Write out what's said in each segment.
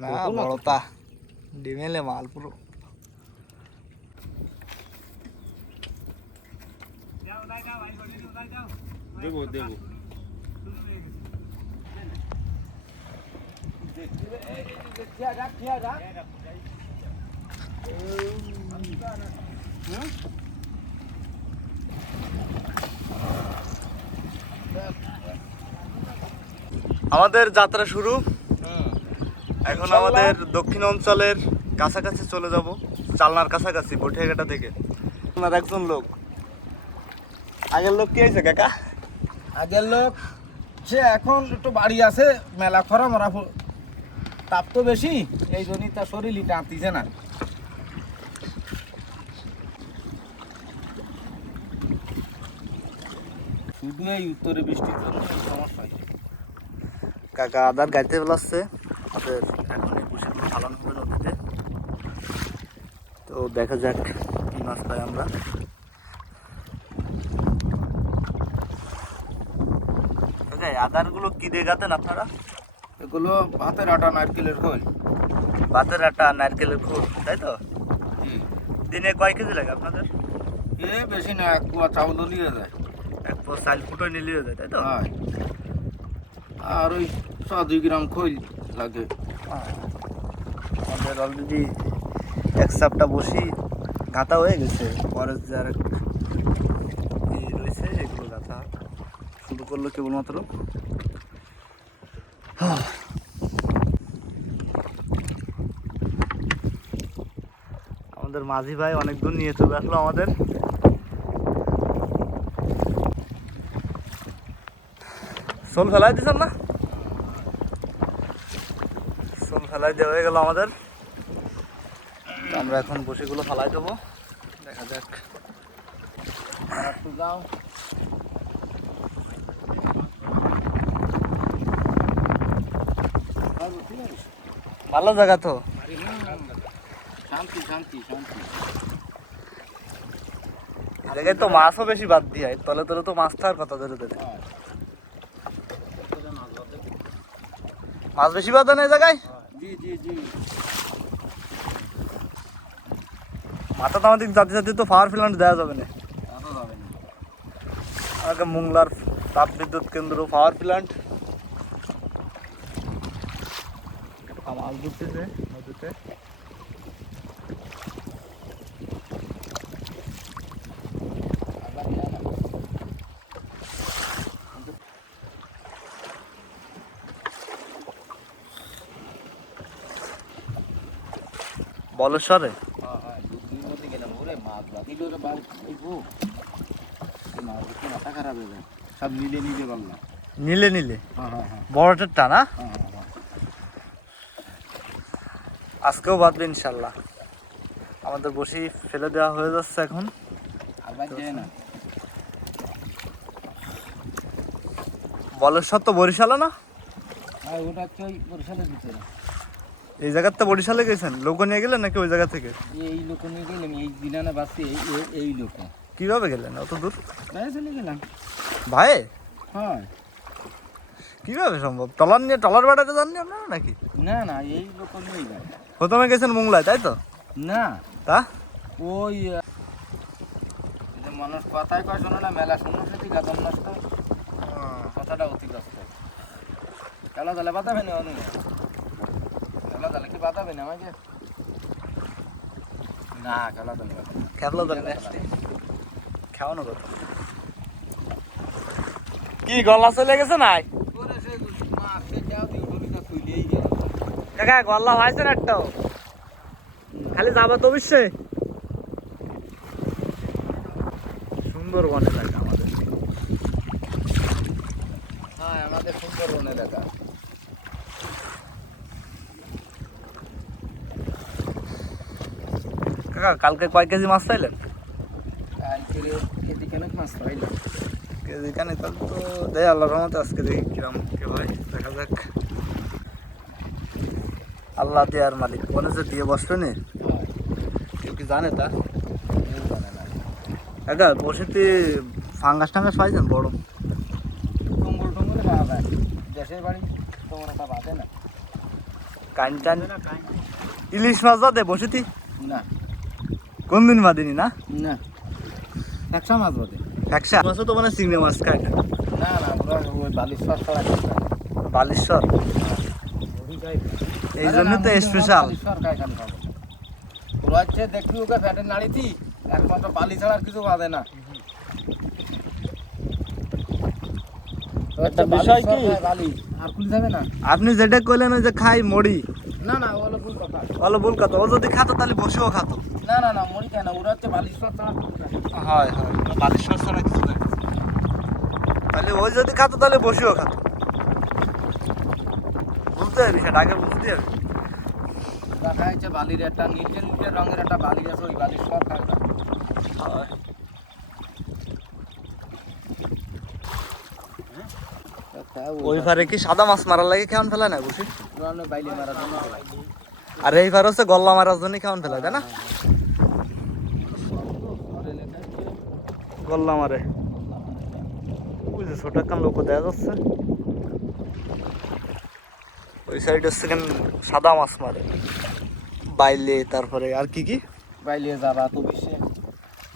না বড়তা ডিমেলে মাল পুরো। দেবো দেবো আমাদের যাত্রা শুরু। এখন আমাদের দক্ষিণ অঞ্চলের কাছাকাছি চলে যাব, চালনার কাছাকাছি বটিয়াঘাটা থেকে। আপনার একজন লোক, আগের লোক কি হয়েছে কাকা? আগের লোক সে এখন একটু বাড়ি আছে, মেলা খরা মরা তাপ তো বেশি, এই জন্যই তার শরীরই টানতিছে না। শুধু এই উত্তরে বৃষ্টির জন্য সমস্যা। কাকা আদার গাড়িতে বেলাচ্ছে, আমাদের এখন এই পুষিগুলো ফালানো হবে নদীতে। তো দেখা যাক কি মাছ পাই আমরা। কাকা আদারগুলো কি দিয়ে গাতেন আপনারা? এগুলো ভাতের আটা নারকেলের খোল। ভাতের আটা নারকেলের খোল, তাই তো? দিনে কয় কেজি লাগে আপনাদের? এ বেশি না, 1 পোয়া চাউলও নিয়ে যায়। 1 পোয়া চাল ফুটো নিলেও যায়, তাই তো? হ্যাঁ, আর ওই 100-2 গ্রাম খৈল লাগে। আমাদের অলরেডি 1 চাপটা বসি গাঁথা হয়ে গেছে, পরে যে আর রয়েছে এগুলো গাঁথা শুরু করলো কেবলমাত্র। আমাদের মাঝি ভাই অনেক দূর নিয়ে চলে আসলো আমাদের। শোল ফেলাই দিচ্ছেন না? শোল ফেলাই দেওয়া হয়ে গেল আমাদের। আমরা এখন বসিগুলো ফেলাই দেবো, দেখা যাক। একটু যাও। ভালো জায়গা তো, শান্তি শান্তি শান্তি। জায়গায় তো মাছও বেশি বাদ দিয়ে, তলে তলে তো মাছ থাকার কথা। ধরে ধরে মাছ বেশি বাদ দেন এই জায়গায়। জি জি জি। মাথা তো আমাদের জাতি জাতি তো পাওয়ার প্ল্যান্ট দেওয়া যাবে না। আগে মোংলার তাপ বিদ্যুৎ কেন্দ্র পাওয়ার প্ল্যান্ট। মাছ ধরতেছে নদীতে। বলেশ্বরে মাথা খারাপ হয়ে যায়, সব নিলে নিলে পারলাম। নিলে নিলে হ্যাঁ হ্যাঁ হ্যাঁ বড়টার টানা হ্যাঁ হ্যাঁ। আজকেও বাঁধবে ইনশাল্লাহ। আমাদের বসি ফেলে দেওয়া হয়ে যাচ্ছে এখন। আবার যায় না। বলেশ্বর তো বরিশালে না? হ্যাঁ, ওটা হচ্ছে ওই বরিশালের ভিতরে। এই জায়গার তো বরিশালে গেছেন, লোক নিয়ে গেলেন নাকি ওই জায়গা থেকে? এই লোক নিয়ে গেলাম, এই দিনানা বাসে এই লোক কিভাবে গেলেন অত দূর? বাইরে চলে গেলাম। ভাই হ্যাঁ, কিভাবে সম্ভব? টলার নিয়ে টলার বেড়াতে যাননি আপনারা নাকি? না না, এই লোক নিয়েই যায়। প্রথমে গেছেন মোংলায়, তাই তো? না, তা ওই যে মানুষ কথায় কয় শোনো না, মেলা শূন্য সেটি গাদম নষ্ট, কথাটা অতিগ্রস্ত। খেলা তাহলে বাতাবে না অনু, খেলা তাহলে কি বাতাবে না আমাকে? না, খেলা তাহলে খেপলো তো খাওয়ানো কথা। কি গলা চলে গেছে নাই কাকা? গল্লা হয়েছে না একটাও, খালি যাবা তো অবশ্যই। সুন্দরবন এলাকা আমাদের। হ্যাঁ, আমাদের সুন্দরবন এলাকা। কাকা কালকে কয় কেজি মাছ চাইলেন? কালকে খেতে কেন মাছ পাইলাম? কেজি কানে তাহলে তো দেয় আল্লাহর রহমতে। আজকে দেখি কিরম কে ভাই, দেখা যাক। আল্লাহ দেয়ার মালিক, মনে যে দিয়ে বসবে নি, কেউ কি জানে তা? কাকা বসেতে ফাঙ্গাস টাঙ্গাস পাইছেন বড়? টঙ্গল টঙ্গলে পাওয়া যায়, দেশের বাড়ি তোমার ওটা বাদে না। কান টান ইলিশ মাছ বাদে বসিতি না কোন দিন বাদিনি না না, একশো মাছ বাদে। একশা মাছও তো মানে চিংড়ি মাছ খায় না। না না, ওরা ওই বালিশ্বর ছাড়া কিছু খায় না। বালেশ্বর এই জন্য তো স্পেশাল। বালিশ্বর খায় খালি খাবে। ওরা হচ্ছে দেখবি ওকে ফ্যাটের নাড়িতি একমাত্র বালি ছাড়া আর কিছু বাদে না। একটা বিষয় কি? বালিশ্বর খায় বালি, আর কুলি যাবে না। আপনি যেটা কইলেন ওই যে খাই মরি না না, ওগুলো ভুল কথা। ভালো ভুল কথা, ও যদি খাতো তাহলে বসেও খাতো। না না না, মরি খায় না, ওরা হচ্ছে বালিশ্বর ছাড়া কিছু খায় না। হয় হয়, বালেশ্বর ছাড়া কিছু না। তাহলে ওই যদি খাতো তাহলে বসেও খাতো। বুঝতে হবে সেটা, আগে বুঝতে হবে। ওরা খায় হচ্ছে বালির একটা নীলচে নীলচে রঙের একটা বালি আছে, ওই বালিশ্বর খায় ওরা। ওই পারে কি সাদা মাছ মারার লাগে কেমন ফেলা না বুঝি, ওরা বাইলে মারার জন্য। আর এই পারে হচ্ছে গল্লা মারার জন্য কেমন ফেলা, তাই না? গল্লা মারে ওই যে ছোট একটা লোক দেখা যাচ্ছে ওই সাইড হচ্ছে কেন সাদা মাছ মারে বাইলে, তারপরে আর কি কি বাইলে যাবা তো বিশ্বে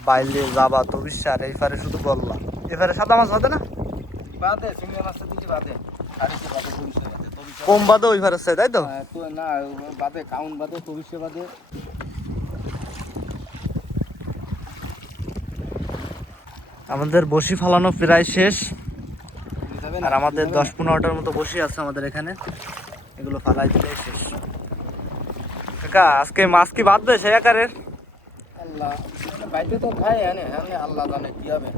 বাইলে যাবা তো বিশ্বাস, এই পারে শুধু গল্লা, এই পারে সাদা মাছ বাদে না, বাদে চিংড়ি মাছটা দিকে বাদে, আড়িশে বাদে, চব্বিশে বাদে, চব্বিশে কম বাদে ওই পারে তাই তো। তো না বাদে কাউন্ট বাদে, চব্বিশে বাদে। আমাদের বসি ফালানো প্রায় শেষ, বুঝাবে আর না, আমাদের বুঝাবে না। 10-15টার মতো বসি আছে আমাদের এখানে, এগুলো ফালাই দিলে শেষ। কাকা আজকে মাছ কি বাদ দেয় সেই আকারের? আল্লাহ বাইতে তো খায় এনে এনে, আল্লাহ জানে কি হবে।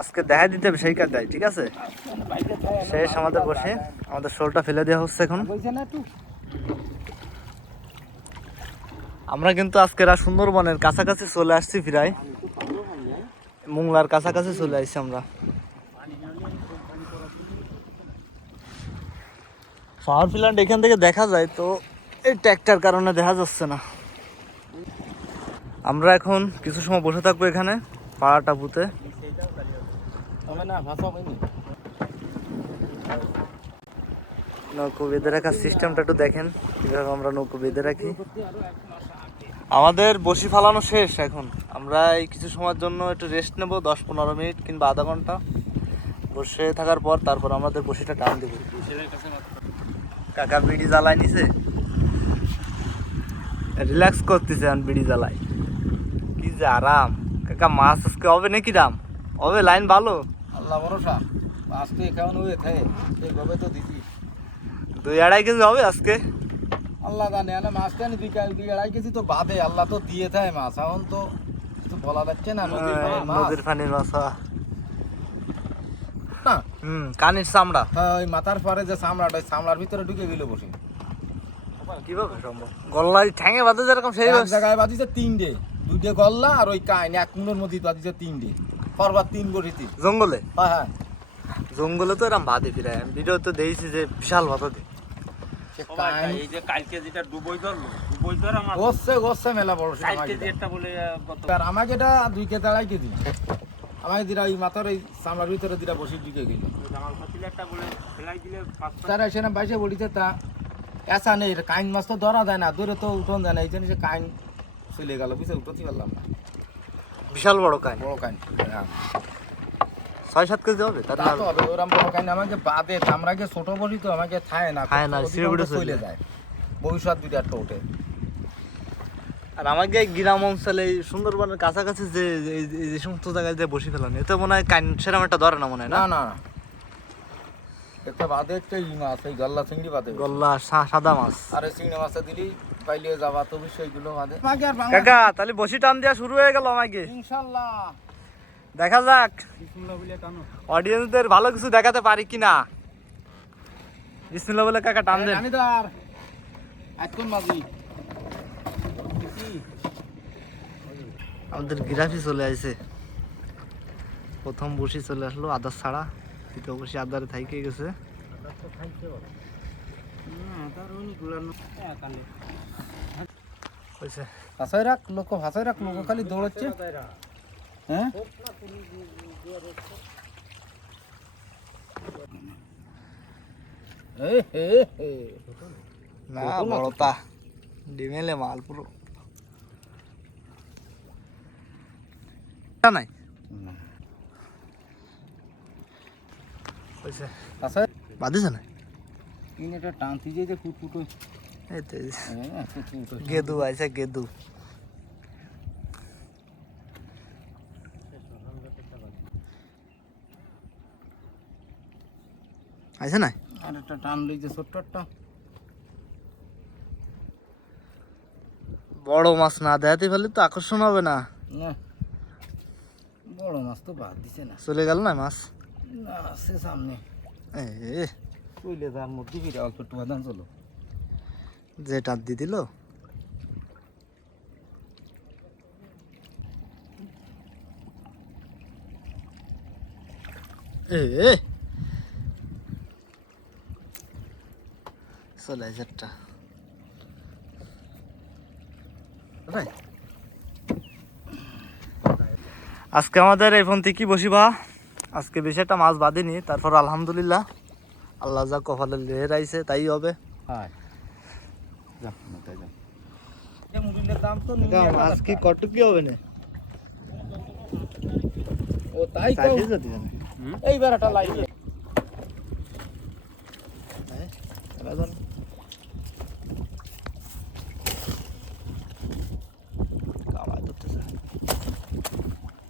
আজকে দেখা দিতে হবে সেই কাজটাই, ঠিক আছে। বাইতে খায় এনে, শেষ আমাদের বসে, আমাদের শোলটা ফেলে দেওয়া হচ্ছে এখন। বলছে না একটু। আমরা কিন্তু আজকের সুন্দরবনের কাছাকাছি চলে আসছি, প্রায় মোংলার কাছাকাছি চলে আসছি আমরা। পাওয়ার প্ল্যান্ট এখান থেকে দেখা যায়, তো এই ট্র্যাক্টর কারণে দেখা যাচ্ছে না। আমরা এখন কিছু সময় বসে থাকবো এখানে পাড়াটা পুঁতে। হবে না, ভাষা হয়নি। নৌকো বেঁধে রাখার সিস্টেমটা একটু দেখেন, কিভাবে আমরা নৌকো বেঁধে রাখি। আমাদের বসি ফালানো শেষ, এখন আমরা এই কিছু সময়ের জন্য একটু রেস্ট নেব, 10-15 মিনিট কিংবা আধা ঘন্টা বসে থাকার পর তারপর আমাদের বসিটা টান দেবো। কাকা বিড়ি জ্বালায় নিছে, রিল্যাক্স করতেছে, আর বিড়ি জ্বালায়, কি যে আরাম। কাকা মাছ আজকে হবে নাকি দাম হবে? লাইন ভালো, আল্লাহ ভরসা। আজকে কেমন হয়ে থাকে এইভাবে তো দিছি। 2-2.5 কেজি হবে আজকে। আল্লাহ জানে, না মাছটা নি 2-2.5 কেজি তো বাদে, আল্লাহ তো দিয়ে থাকে মাছ। এখন তো কিছু বলা যাচ্ছে না, নদীর পানির মাছ। নদীর পানির মাছ না কানির চামড়া হ্যাঁ, ওই মাথার পরে যে চামড়াটা, ওই চামড়ার ভিতরে ঢুকে গেল বসে। কিভাবে সম্ভব? গল্লায় ঠ্যাঙে বাঁধে যেরকম সেই এক জায়গায় বাঁধিছে 3টে, 2টে গল্লা আর ওই কাইন এক মুনের মধ্যে বাঁধিছে 3টে, পরবার 3 বড়িতে। জঙ্গলে, হ্যাঁ হ্যাঁ, জঙ্গলে তো এরকম বাঁধে ফিরায়, আমি ভিডিও তো দেখছি যে বিশাল বাধা দেয়। সে কাইন এই যে কালকে যেটা ডুবই ধরলো, ডুবই ধর আমার গোসে মেলা বড় সে কালকে আমাকে যে একটা বলে কত আর আমাকে এটা 2-2.5 কেজি আমাকে দিরা ওই মাথার ওই চামড়ার ভিতরে দিরা বসে ঢুকে গেল। জামাল ফাতিলে একটা বলে ফেলাই দিলে 5 তারা এসে না বাইসে বলিছে তা এসা নেই, কাইন মাছ তো ধরা যায় না, দূরে তো উঠন যায় না, এই জন্য সে কাইন চলে গেল, বুঝে উঠতে পারলাম না। বিশাল বড় কান, বড় কাইন, হ্যাঁ 6-7 কেজি হবে তার তা না। তো হবে, ওরম বড় কাইন আমাকে বাদে, আমরাকে ছোট বলি তো আমাকে খায় না, খায় না, অধিকাংশ সিঁড়ে চলে চলে যায়, ভবিষ্যৎ 2-4টা ওঠে। আর আমাকে এই গ্রাম অঞ্চলে এই সুন্দরবনের কাছাকাছি যে এই যে সমস্ত জায়গায় যে বসে ফেলানো, এতে মনে হয় কান সেরকম একটা ধরে না মনে হয়, না না? না, একটা বাদে একটা ই মাছ, এই গল্লা চিংড়ি বাদে, গল্লা সাদা মাছ। আর এই চিংড়ি মাছটা দিলি পাইলে যাবা তো বিষয়গুলো বাদে। আমাকে আর বাংলা কাকা তাহলে বসি টান দেওয়া শুরু হয়ে গেল, আমাকে ইনশাআল্লাহ দেখা যাক বিসমিল্লাহ বলে টানো। অডিয়েন্সদের ভালো কিছু দেখাতে পারি কিনা। বিসমিল্লাহ বলে কাকা টান দেন। রানীদার এখন মাঝি আমাদের গিরাফি চলে আসছে, প্রথম বসি চলে আসলো আদার ছাড়া, দ্বিতীয় বসি আদারে থাইকে গেছে। হয়েছে ভাষায় রাখ লোক, ভাষায় রাখ লোক, খালি দৌড়াচ্ছে। হ্যাঁ না বড়তা ডিমেলে মাল পুরো নাই কইছে আছে বাদিছ না ইনেটা টানতি যে কুটকুটো এই তো কুটকুটো গেদু আইছে গেদু আইছে না আর একটা টান লইছে ছোট্টটা বড় মাছ না দেখাতে ফেলে তো আকর্ষণ হবে না না বড় মাছ তো বাদ দিছে না চলে গেল না মাছ না আছে সামনে এ কইলে তার মধ্যে ফিরে অল্প একটু বাদাম চলো যে টান দি দিল এ চলে যারটা আজকে আমাদের এই ফোন থেকে বসিবা আজকে বেশি একটা মাছ বাঁধিনি তারপর আলহামদুলিল্লাহ আল্লাহ যা কপালে লেহের আইছে তাই হবে হ্যাঁ যা মাথায় যা এই মুরগির দাম তো মাছ কি কত কি হবে না ও তাই কও এই বেড়াটা লাইছে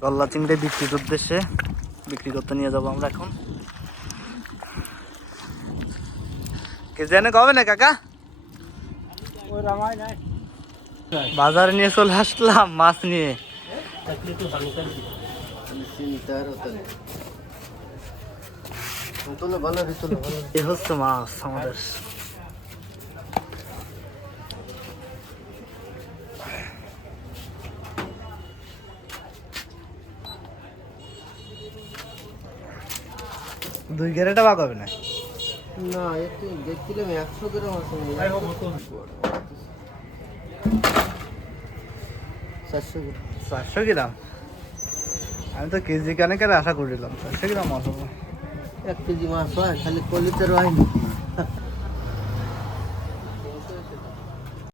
গল্লা চিংড়ি বিক্রির উদ্দেশ্যে বিক্রি করতে নিয়ে যাবো আমরা এখন কেজি এনে কবে না কাকা ওই রামাই নাই বাজারে নিয়ে চলে আসলাম মাছ নিয়ে এ হচ্ছে মাছ আমাদের দুই গ্যারেটা ভাগ হবে না না একটু দেখছিলাম 100 গ্রাম আছে 400 গ্রাম আমি তো কেজি কানেকের আশা করিলাম 400 গ্রাম মাছ হবে 1 কেজি মাছ হয় খালি কলিতের হয়নি